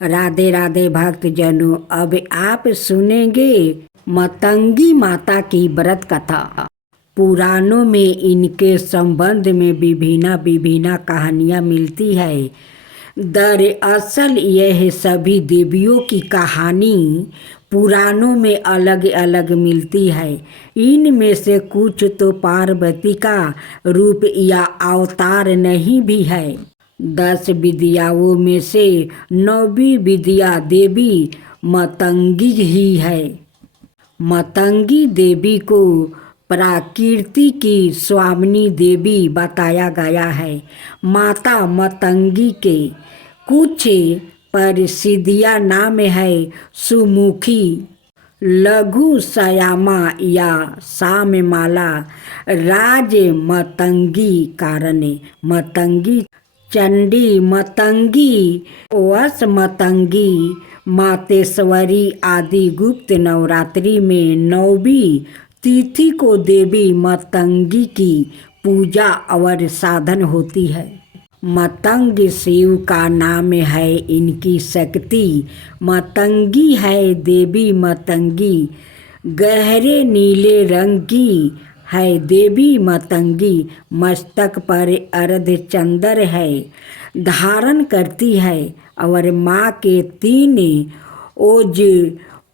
राधे राधे भक्तजनों, अब आप सुनेंगे मतंगी माता की व्रत कथा। पुराणों में इनके संबंध में विभिन्न विभिन्न कहानियाँ मिलती है। दरअसल यह सभी देवियों की कहानी पुराणों में अलग अलग मिलती है। इनमें से कुछ तो पार्वती का रूप या अवतार नहीं भी है। 10 विद्याओं में से 9वीं विद्या देवी मतंगी ही है। मतंगी देवी को प्रकृति की स्वामिनी देवी बताया गया है। माता मतंगी के कुछ प्रसिद्धियाँ नाम है सुमुखी, लघु श्यामा या साममाला, राज मतंगी, कारण मतंगी, चंडी मतंगी, वस मतंगी, मातेश्वरी आदि। गुप्त नवरात्रि में 9वीं तिथि को देवी मतंगी की पूजा और साधन होती है। मतंग शिव का नाम है। इनकी शक्ति मतंगी है। देवी मतंगी गहरे नीले रंग की है। देवी मतंगी मस्तक पर अर्धचंद्र है धारण करती है और माँ के 3 ओज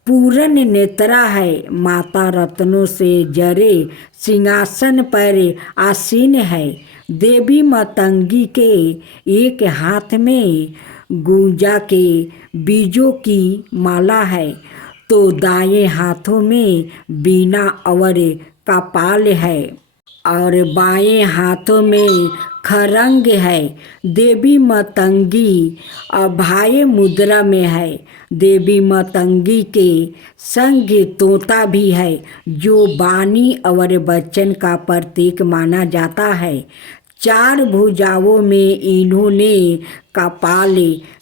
पूर्ण नेत्रा है। माता रत्नों से जरे सिंहासन पर आसीन है। देवी मतंगी के एक हाथ में गुंजा के बीजों की माला है तो दाएं हाथों में बीना और कपाल है और बाएं हाथों में खरंग है। देवी मतंगी अभय मुद्रा में है। देवी मतंगी के संग तोता भी है जो वाणी और वचन का प्रतीक माना जाता है। 4 भुजाओं में इन्होंने कपाल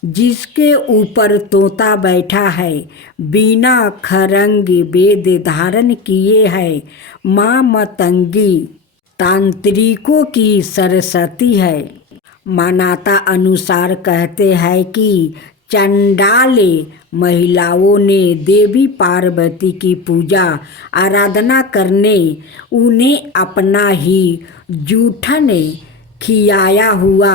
जिसके ऊपर तोता बैठा है, बीना खरंग वेद धारण किए है। माँ मतंगी तांत्रिकों की सरस्वती है। मान्यता अनुसार कहते हैं कि चंडाल महिलाओं ने देवी पार्वती की पूजा आराधना करने उन्हें अपना ही जूठन खियाया हुआ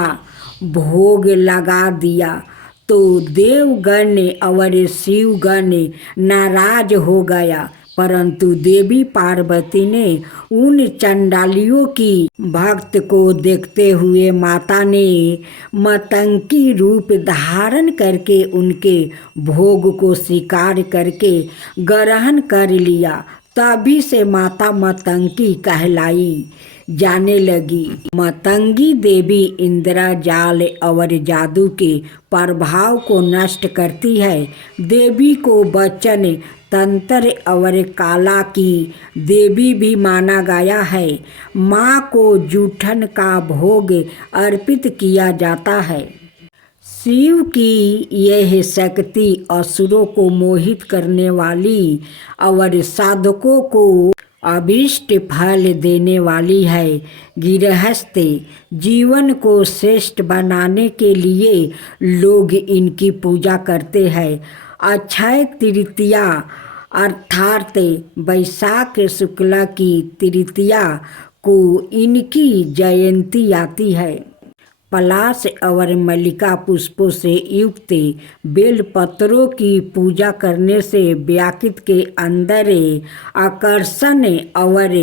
भोग लगा दिया तो देवगण और शिवगण नाराज हो गया। परंतु देवी पार्वती ने उन चंडालियों की भक्त को देखते हुए माता ने मतंगी रूप धारण करके उनके भोग को स्वीकार करके ग्रहण कर लिया। तभी से माता मतंगी कहलाई जाने लगी। मतंगी देवी इंद्रजाल और जादू के प्रभाव को नष्ट करती है। देवी को वचन तंत्र और काला की देवी भी माना गया है। माँ को जूठन का भोग अर्पित किया जाता है। शिव की यह शक्ति असुरों को मोहित करने वाली और साधकों को अभीष्ट फल देने वाली है। गृहस्थ जीवन को श्रेष्ठ बनाने के लिए लोग इनकी पूजा करते हैं। अक्षय तृतीया अर्थात वैशाख शुक्ला की तृतीया को इनकी जयंती आती है। पलाश और मल्लिका पुष्पों से युक्त बेलपत्रों की पूजा करने से व्यक्ति के अंदर आकर्षण और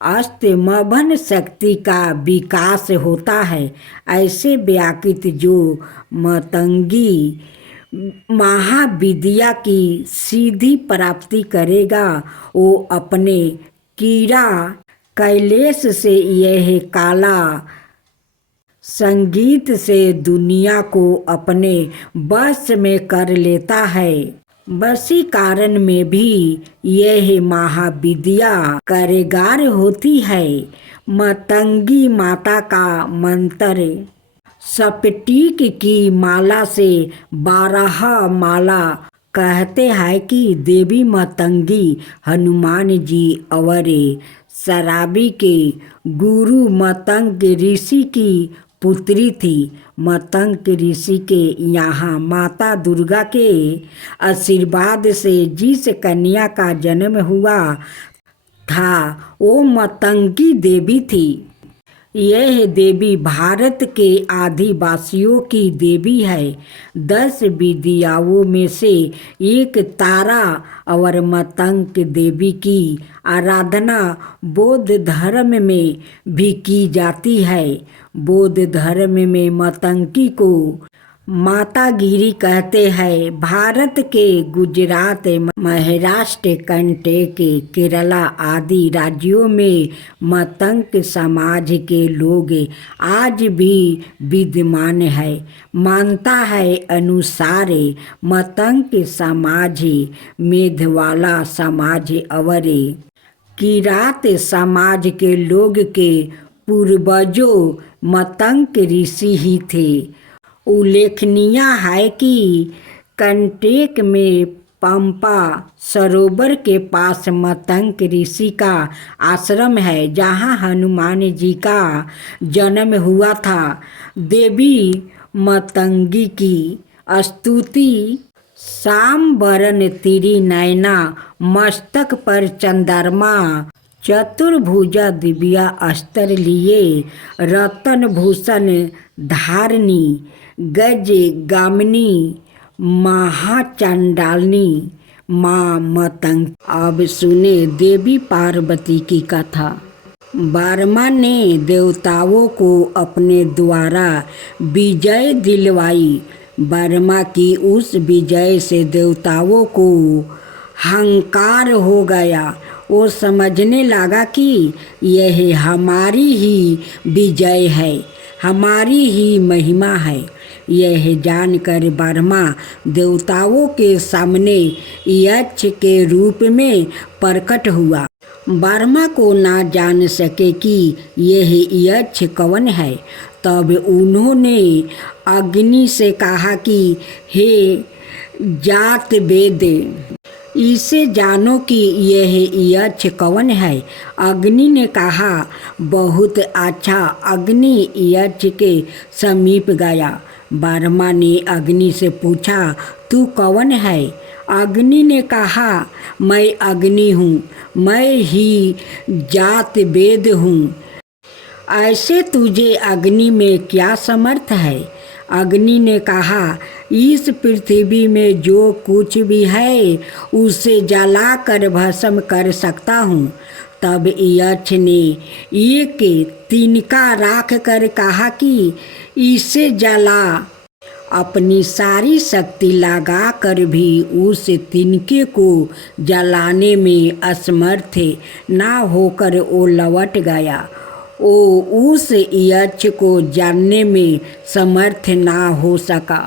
अस्तमभन शक्ति का विकास होता है। ऐसे व्यक्ति जो मतंगी महाविद्या की सीधी प्राप्ति करेगा वो अपने कीड़ा कैलेश से यह काला संगीत से दुनिया को अपने बस में कर लेता है। वशीकरण में भी यह महाविद्या कारगर होती है। मतंगी माता का मंत्र स्फटिक की माला से 12 माला कहते हैं कि देवी मतंगी हनुमान जी और शराबी के गुरु मतंग ऋषि की पुत्री थी। मतंग ऋषि के यहाँ माता दुर्गा के आशीर्वाद से जिस कन्या का जन्म हुआ था वो मतंगी देवी थी। यह देवी भारत के आदिवासियों की देवी है। 10 विद्याओं में से एक तारा और मतंग देवी की आराधना बौद्ध धर्म में भी की जाती है। बौद्ध धर्म में मतंगी को मातागिरी कहते हैं। भारत के गुजरात, महाराष्ट्र, कर्नाटक, केरला आदि राज्यों में मतंग समाज के लोग आज भी विद्यमान है। मानता है अनुसार मतंग समाज मेघवाला समाज और किरात समाज के लोग के पूर्वजों मतंग ऋषि ही थे। उल्लेखनीय है कि कर्नाटक में पंपा सरोवर के पास मतंग ऋषि का आश्रम है जहाँ हनुमान जी का जन्म हुआ था। देवी मतंगी की स्तुति सांबरन तिरी नैना, मस्तक पर चंद्रमा, चतुर्भुजा दिव्या अस्त्र लिए, रतन भूषण धारणी, गज गामिनी, महाचंडालिनी माँ मतंग। अब सुने देवी पार्वती की कथा। ब्रह्मा ने देवताओं को अपने द्वारा विजय दिलवाई। ब्रह्मा की उस विजय से देवताओं को अहंकार हो गया। वो समझने लगा कि यह हमारी ही विजय है, हमारी ही महिमा है। यह जानकर ब्रह्मा देवताओं के सामने यक्ष के रूप में प्रकट हुआ। ब्रह्मा को ना जान सके कि यह यक्ष कौन है। तब उन्होंने अग्नि से कहा कि हे जात वेद, इसे जानो कि यह यक्ष कौन है। अग्नि ने कहा, बहुत अच्छा। अग्नि यक्ष के समीप गया। ब्रह्मा ने अग्नि से पूछा, तू कौन है? अग्नि ने कहा, मैं अग्नि हूँ, मैं ही जात वेद हूँ। ऐसे तुझे अग्नि में क्या समर्थ है? अग्नि ने कहा, इस पृथ्वी में जो कुछ भी है उसे जलाकर भस्म कर सकता हूँ। तब यक्ष ने एक तिनका राख कर कहा कि इसे जला। अपनी सारी शक्ति लगा कर भी उस तिनके को जलाने में असमर्थ ना होकर वो लौट गया। वो उस यक्ष को जानने में समर्थ ना हो सका।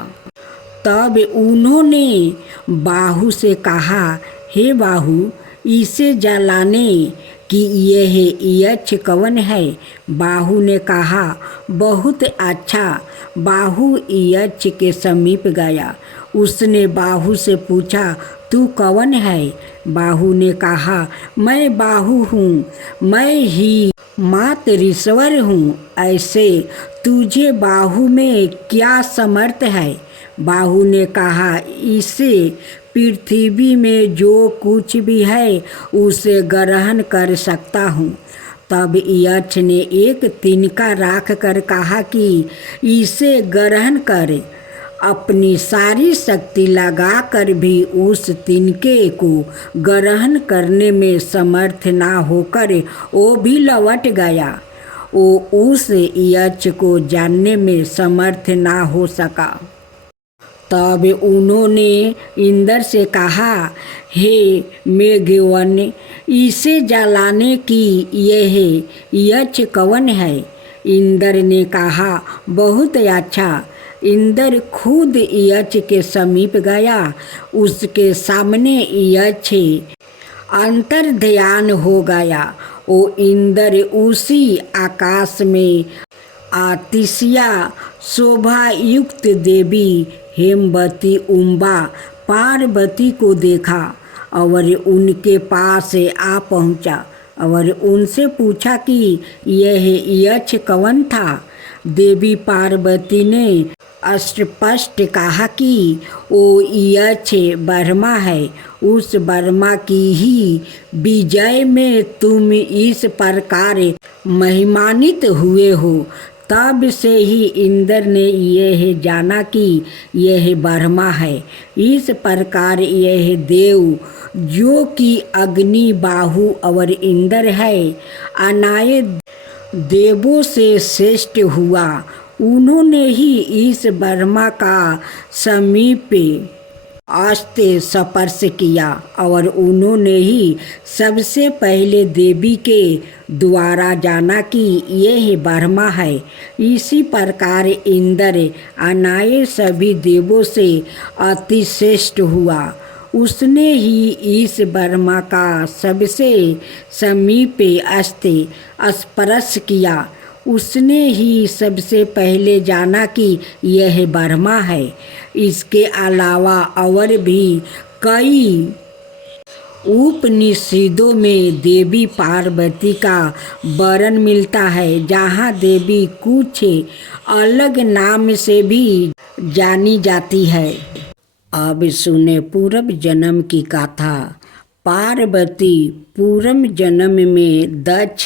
तब उन्होंने बाहु से कहा, हे बाहु, इसे जलाने कि यह यक्ष कौन है? बाहु ने कहा, बहुत अच्छा। बाहु यक्ष के समीप गया। उसने बाहु से पूछा, तू कौन है? बाहु ने कहा, मैं बाहु हूँ, मैं ही मातरीश्वर हूँ। ऐसे तुझे बाहु में क्या समर्थ है? बाहु ने कहा, इसे पृथ्वी में जो कुछ भी है उसे ग्रहण कर सकता हूँ। तब यक्ष ने एक तिनका राख कर कहा कि इसे ग्रहण कर। अपनी सारी शक्ति लगाकर भी उस तिनके को ग्रहण करने में समर्थ ना होकर वो भी लौट गया। वो उस यक्ष को जानने में समर्थ ना हो सका। तब उन्होंने इंद्र से कहा, हे मेघवन, इसे जलाने की यह यक्ष कौन है? इंद्र ने कहा, बहुत अच्छा। इंद्र खुद यक्ष के समीप गया। उसके सामने यक्ष अंतर्ध्यान हो गया। वो इंद्र उसी आकाश में आतिशिया शोभा युक्त देवी हेमवती उम्बा पार्वती को देखा और उनके पास आ पहुँचा और उनसे पूछा कि यह यक्ष कौन था? देवी पार्वती ने स्पष्ट कहा कि वो यक्ष ब्रह्मा है। उस ब्रह्मा की ही विजय में तुम इस प्रकार महिमान्वित हुए हो। तब से ही इंद्र ने यह जाना कि यह ब्रह्मा है। इस प्रकार यह देव जो कि अग्नि बाहु और इंद्र है अनाय देवों से श्रेष्ठ हुआ। उन्होंने ही इस ब्रह्मा का समीप आस्ते स्पर्श किया और उन्होंने ही सबसे पहले देवी के द्वारा जाना कि यह ब्रह्मा है। इसी प्रकार इंद्र अनाय सभी देवों से अति श्रेष्ठ हुआ। उसने ही इस ब्रह्मा का सबसे समीप अस्ते स्पर्श किया। उसने ही सबसे पहले जाना कि यह ब्रह्मा है। इसके अलावा और भी कई उपनिषदों में देवी पार्वती का वर्णन मिलता है, जहाँ देवी कुछ अलग नाम से भी जानी जाती है। अब सुने पूर्व जन्म की कथा। पार्वती पूर्व जन्म में दक्ष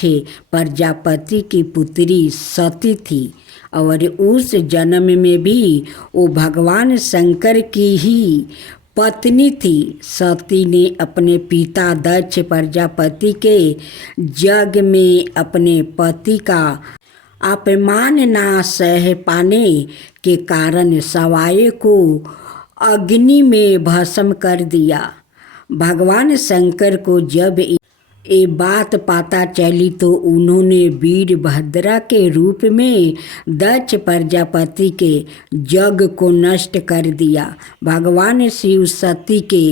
प्रजापति की पुत्री सती थी और उस जन्म में भी वो भगवान शंकर की ही पत्नी थी। सती ने अपने पिता दक्ष प्रजापति के यज्ञ में अपने पति का अपमान ना सह पाने के कारण सवाए को अग्नि में भस्म कर दिया। भगवान शंकर को जब ये बात पता चली तो उन्होंने वीरभद्रा के रूप में दक्ष प्रजापति के यज्ञ को नष्ट कर दिया। भगवान शिव सती के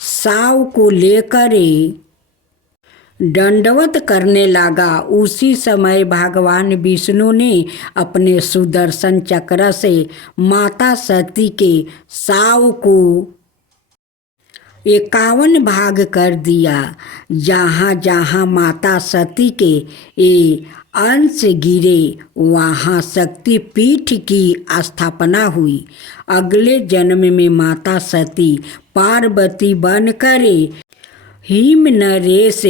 शव को लेकर दंडवत करने लगा। उसी समय भगवान विष्णु ने अपने सुदर्शन चक्र से माता सती के शव को 51 भाग कर दिया। जहाँ जहाँ माता सती के ये अंश गिरे वहाँ शक्ति पीठ की स्थापना हुई। अगले जन्म में माता सती पार्वती बनकर हिम नरेश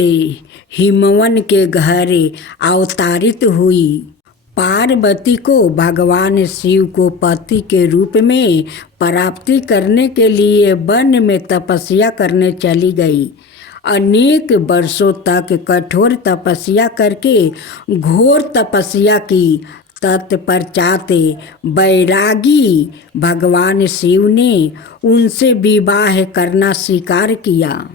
हिमवन के घर अवतारित हुई। पार्वती को भगवान शिव को पति के रूप में प्राप्ति करने के लिए वन में तपस्या करने चली गई। अनेक वर्षों तक कठोर तपस्या करके घोर तपस्या की। तत्पश्चात बैरागी भगवान शिव ने उनसे विवाह करना स्वीकार किया।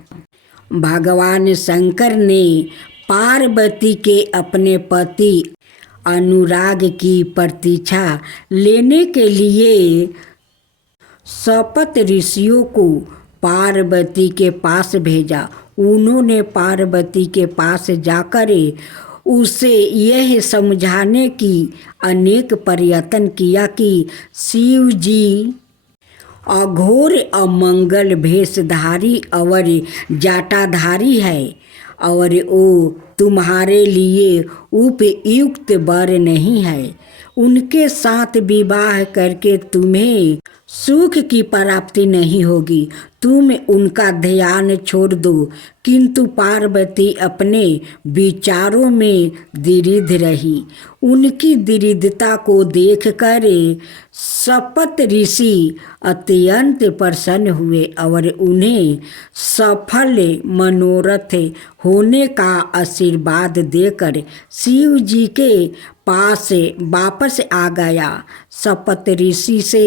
भगवान शंकर ने पार्वती के अपने पति अनुराग की प्रतीक्षा लेने के लिए सप्त ऋषियों को पार्वती के पास भेजा। उन्होंने पार्वती के पास जाकर उसे यह समझाने की अनेक प्रयत्न किया कि शिव जी अघोर अमंगल भेषधारी और जाटाधारी है और वो तुम्हारे लिए उपयुक्त वर नहीं है। उनके साथ विवाह करके तुम्हें सुख की प्राप्ति नहीं होगी। तुम उनका ध्यान छोड़ दो। किंतु पार्वती अपने विचारों में दृढ़ रही। उनकी दृढ़ता को देखकर सप्त ऋषि अत्यंत प्रसन्न हुए और उन्हें सफल मनोरथ होने का आशीर्वाद देकर शिव जी के पास वापस आ गया। सप्त ऋषि से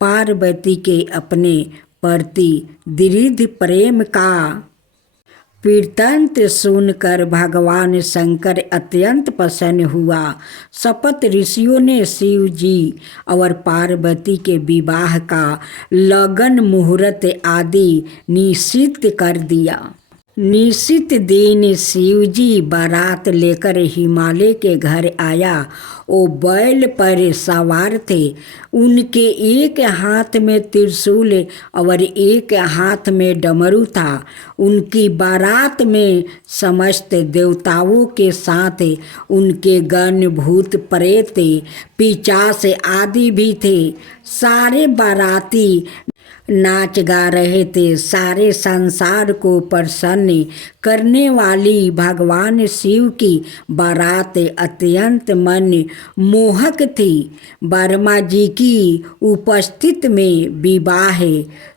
पार्वती के अपने प्रति दृढ़ प्रेम का वृत्तांत सुनकर भगवान शंकर अत्यंत प्रसन्न हुआ। सप्त ऋषियों ने शिव जी और पार्वती के विवाह का लगन मुहूर्त आदि निश्चित कर दिया। निश्चित दिन शिवजी बारात लेकर हिमालय के घर आया। वो बैल पर सवार थे। उनके एक हाथ में त्रिशूल और एक हाथ में डमरू था। उनकी बारात में समस्त देवताओं के साथ उनके गण भूत प्रेत पिशाच आदि भी थे। सारे बाराती नाच गा रहे थे। सारे संसार को प्रसन्न करने वाली भगवान शिव की बारात अत्यंत मन मोहक थी। वर्मा जी की उपस्थित में विवाह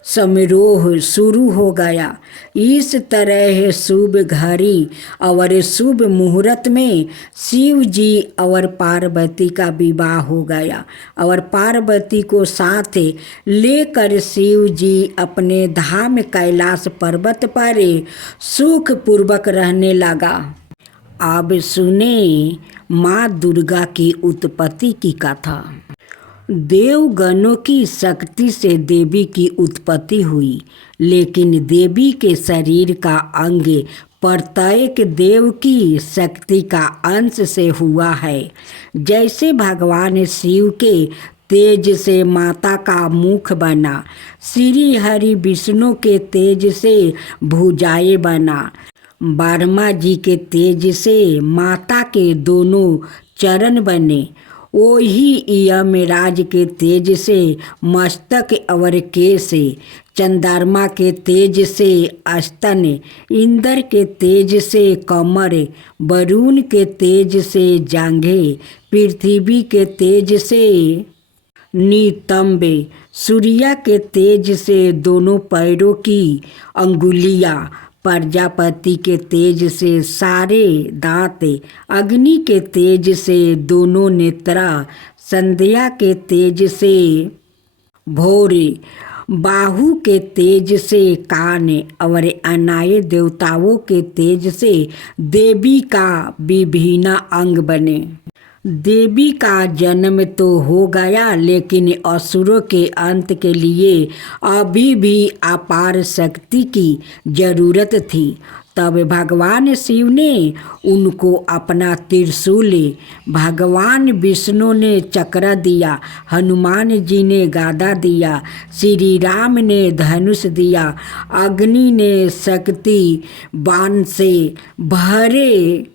समारोह शुरू हो गया। इस तरह शुभ घड़ी और शुभ मुहूर्त में शिव जी और पार्वती का विवाह हो गया और पार्वती को साथ लेकर शिव जी अपने धाम कैलाश पर्वत पर सुख पूर्वक रहने लगा। अब सुने माँ दुर्गा की उत्पत्ति की कथा। देवगणों की शक्ति से देवी की उत्पत्ति हुई, लेकिन देवी के शरीर का अंग प्रत्येक देव की शक्ति का अंश से हुआ है। जैसे भगवान शिव के तेज से माता का मुख बना, श्री हरि विष्णु के तेज से भुजाएं बना, वर्मा जी के तेज से माता के दोनों चरण बने, वही यमराज के तेज से मस्तक और केश, चंद्रमा के तेज से स्तन, इंद्र के तेज से कमर, वरुण के तेज से जांघें, पृथ्वी के तेज से नितंब, सूर्य के तेज से दोनों पैरों की अंगुलियां, प्रजापति के तेज से सारे दांत, अग्नि के तेज से दोनों नेत्रा, संध्या के तेज से भौर, बाहु के तेज से कान और अन्य देवताओं के तेज से देवी का विभिन्न अंग बने। देवी का जन्म तो हो गया, लेकिन असुरों के अंत के लिए अभी भी अपार शक्ति की जरूरत थी। तब भगवान शिव ने उनको अपना त्रिशूल, भगवान विष्णु ने चक्र दिया, हनुमान जी ने गदा दिया, श्री राम ने धनुष दिया, अग्नि ने शक्ति बाण से भरे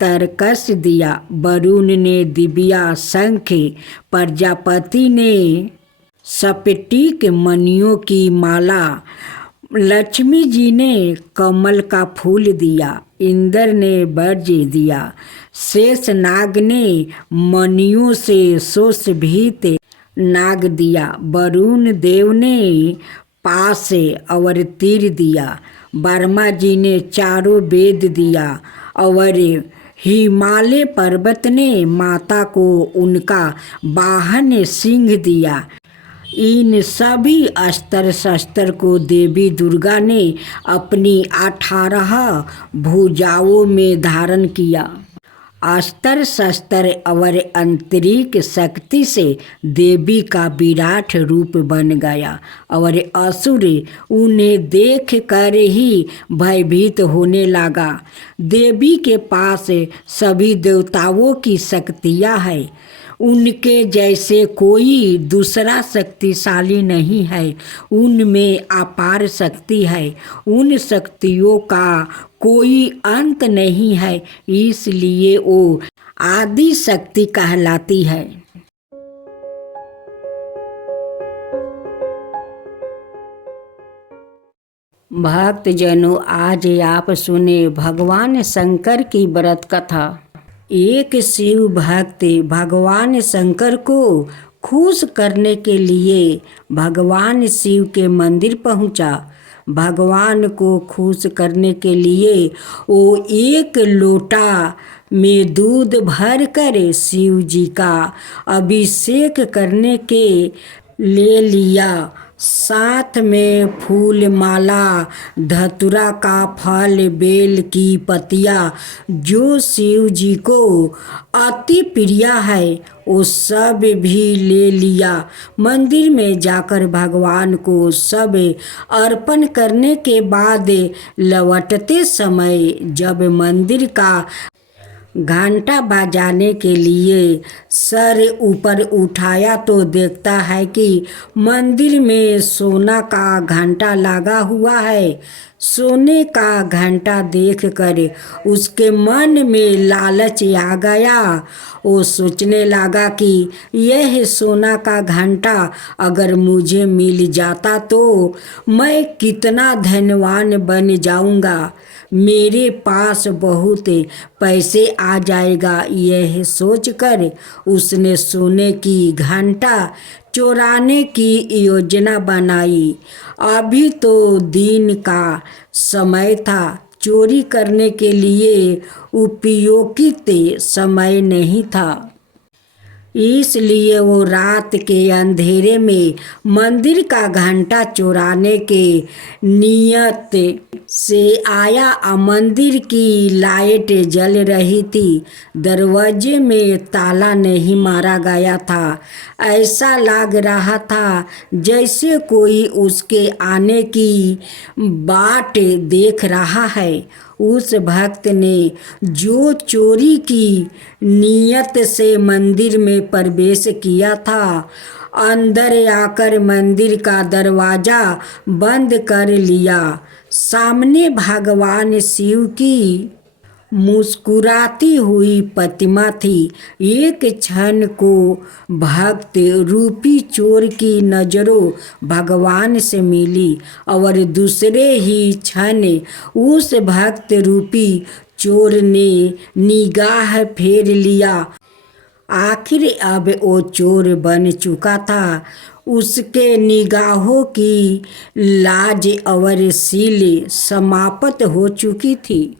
तरकस दिया, वरुण ने दिव्या शंख, प्रजापति ने स्फटिक मणियों की माला, लक्ष्मी जी ने कमल का फूल दिया, इंद्र ने वज्र दिया, शेषनाग ने मणियों से सुशोभित नाग दिया, वरुण देव ने पास और तीर दिया, वर्मा जी ने चारों वेद दिया और हिमालय पर्वत ने माता को उनका वाहन सिंह दिया। इन सभी अस्त्र शस्त्र को देवी दुर्गा ने अपनी 18 भुजाओं में धारण किया। अस्त्र शस्त्र और आंतरिक शक्ति से देवी का विराट रूप बन गया और असुर उन्हें देख कर ही भयभीत होने लगा। देवी के पास सभी देवताओं की शक्तियाँ हैं। उनके जैसे कोई दूसरा शक्तिशाली नहीं है। उनमें अपार शक्ति है। उन शक्तियों का कोई अंत नहीं है, इसलिए वो आदि शक्ति कहलाती है। भक्तजनों, आज आप सुने भगवान शंकर की व्रत कथा। एक शिव भक्त भगवान शंकर को खुश करने के लिए भगवान शिव के मंदिर पहुंचा। भगवान को खुश करने के लिए वो एक लोटा में दूध भर कर शिव जी का अभिषेक करने के ले लिया। साथ में फूल माला, धतूरा का फल, बेल की पत्तियाँ जो शिव जी को अति प्रिय है वो सब भी ले लिया। मंदिर में जाकर भगवान को सब अर्पण करने के बाद लौटते समय जब मंदिर का घंटा बजाने के लिए सर ऊपर उठाया तो देखता है कि मंदिर में सोना का घंटा लगा हुआ है। सोने का घंटा देखकर उसके मन में लालच आ गया। वो सोचने लगा कि यह सोना का घंटा अगर मुझे मिल जाता तो मैं कितना धनवान बन जाऊंगा, मेरे पास बहुत पैसे आ जाएगा। यह सोचकर उसने सोने की घंटा चुराने की योजना बनाई। अभी तो दिन का समय था, चोरी करने के लिए उपयोगित समय नहीं था। इसलिए वो रात के अंधेरे में मंदिर का घंटा चुराने के नियत से आया। मंदिर की लाइट जल रही थी, दरवाजे में ताला नहीं मारा गया था। ऐसा लग रहा था जैसे कोई उसके आने की बाट देख रहा है। उस भक्त ने जो चोरी की नियत से मंदिर में प्रवेश किया था, अंदर आकर मंदिर का दरवाजा बंद कर लिया। सामने भगवान शिव की मुस्कुराती हुई प्रतिमा थी। एक क्षण को भक्त रूपी चोर की नजरों भगवान से मिली और दूसरे ही क्षण उस भक्त रूपी चोर ने निगाह फेर लिया। आखिर अब वो चोर बन चुका था। उसके निगाहों की लाज और सील समाप्त हो चुकी थी।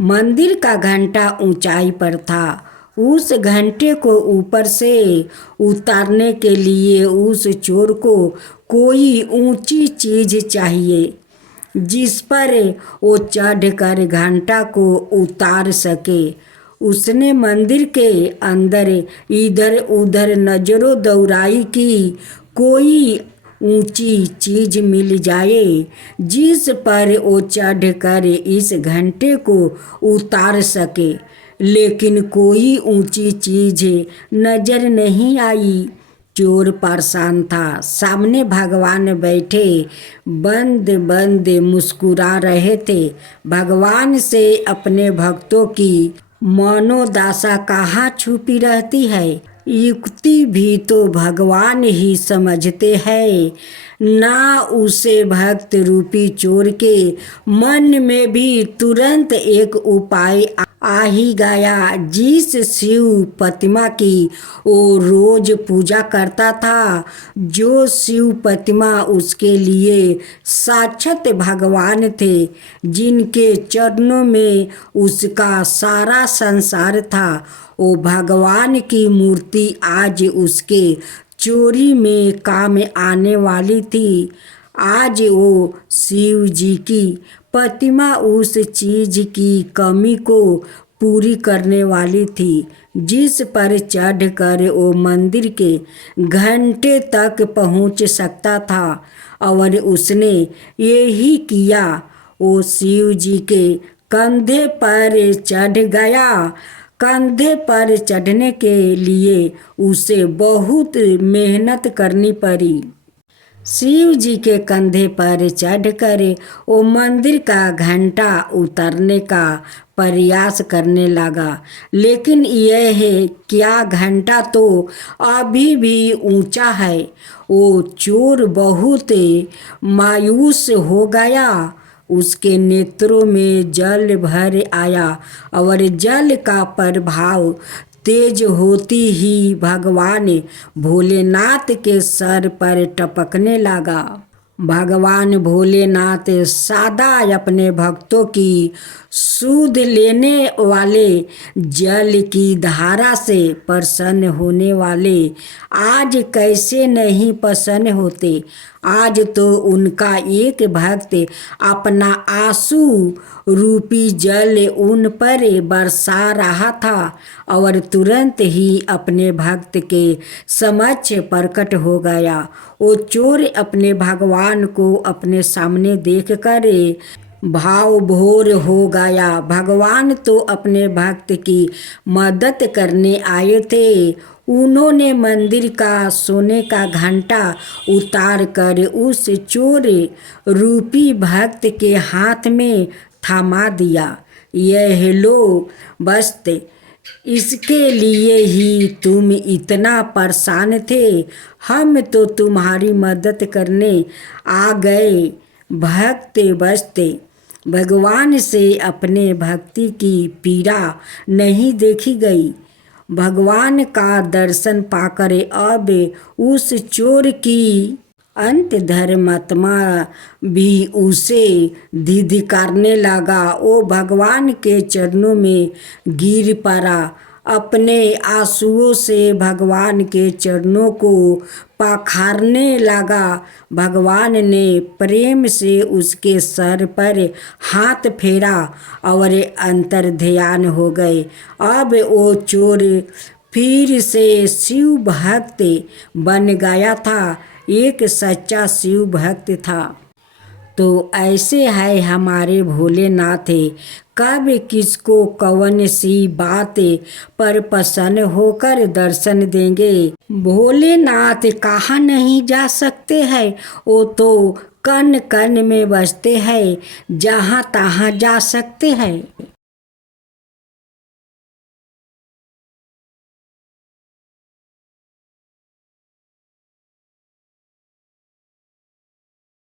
मंदिर का घंटा ऊंचाई पर था। उस घंटे को ऊपर से उतारने के लिए उस चोर को कोई ऊंची चीज चाहिए जिस पर वो चढ़कर घंटा को उतार सके। उसने मंदिर के अंदर इधर उधर नजरों दौड़ाई कि कोई ऊंची चीज मिल जाए जिस पर वो चढ़कर इस घंटे को उतार सके, लेकिन कोई ऊंची चीज नजर नहीं आई। चोर परेशान था। सामने भगवान बैठे बंद बंद मुस्कुरा रहे थे। भगवान से अपने भक्तों की मनोदशा कहाँ छुपी रहती है, युक्ति भी तो भगवान ही समझते हैं ना। उसे भक्त रूपी चोर के मन में भी तुरंत एक उपाय आ ही गया। जिस शिव प्रतिमा की वो रोज पूजा करता था, जो शिव प्रतिमा उसके लिए साक्षात भगवान थे, जिनके चरणों में उसका सारा संसार था, वो भगवान की मूर्ति आज उसके चोरी में काम आने वाली थी। आज वो शिव जी की प्रतिमा उस चीज की कमी को पूरी करने वाली थी जिस पर चढ़कर वो मंदिर के घंटे तक पहुंच सकता था। और उसने यही किया। वो शिव जी के कंधे पर चढ़ गया। कंधे पर चढ़ने के लिए उसे बहुत मेहनत करनी पड़ी। शिव जी के कंधे पर चढ़कर वो मंदिर का घंटा उतारने का प्रयास करने लगा, लेकिन यह क्या घंटा तो अभी भी ऊंचा है। वो चोर बहुत मायूस हो गया। उसके नेत्रों में जल भर आया और जल का प्रभाव तेज होती ही भगवान भोलेनाथ के सर पर टपकने लगा। भगवान भोलेनाथ सदा अपने भक्तों की सूध लेने वाले, जल की धारा से प्रसन्न होने वाले आज कैसे नहीं प्रसन्न होते। आज तो उनका एक भक्त अपना आंसू रूपी जल उन पर बरसा रहा था और तुरंत ही अपने भक्त के समक्ष प्रकट हो गया। वो चोर अपने भगवान को अपने सामने देखकर भाव भोर हो गया। भगवान तो अपने भक्त की मदद करने आए थे। उन्होंने मंदिर का सोने का घंटा उतार कर उस चोर रूपी भक्त के हाथ में थमा दिया। यह लो वस्त्र, इसके लिए ही तुम इतना परेशान थे। हम तो तुम्हारी मदद करने आ गए। भक्त बसते भगवान से अपने भक्ति की पीड़ा नहीं देखी गई। भगवान का दर्शन पाकर अब उस चोर की अंत धर्मात्मा भी उसे धिक्कारने लगा। वो भगवान के चरणों में गिर पड़ा। अपने आंसुओं से भगवान के चरणों को पखारने लगा। भगवान ने प्रेम से उसके सर पर हाथ फेरा और अंतर ध्यान हो गए। अब वो चोर फिर से शिव भक्त बन गया था, एक सच्चा शिव भक्त था। तो ऐसे है हमारे भोलेनाथ, कब किसको कौन सी बात पर प्रसन्न होकर दर्शन देंगे। भोलेनाथ कहाँ नहीं जा सकते हैं, वो तो कण कण में बसते हैं, जहाँ तहाँ जा सकते हैं।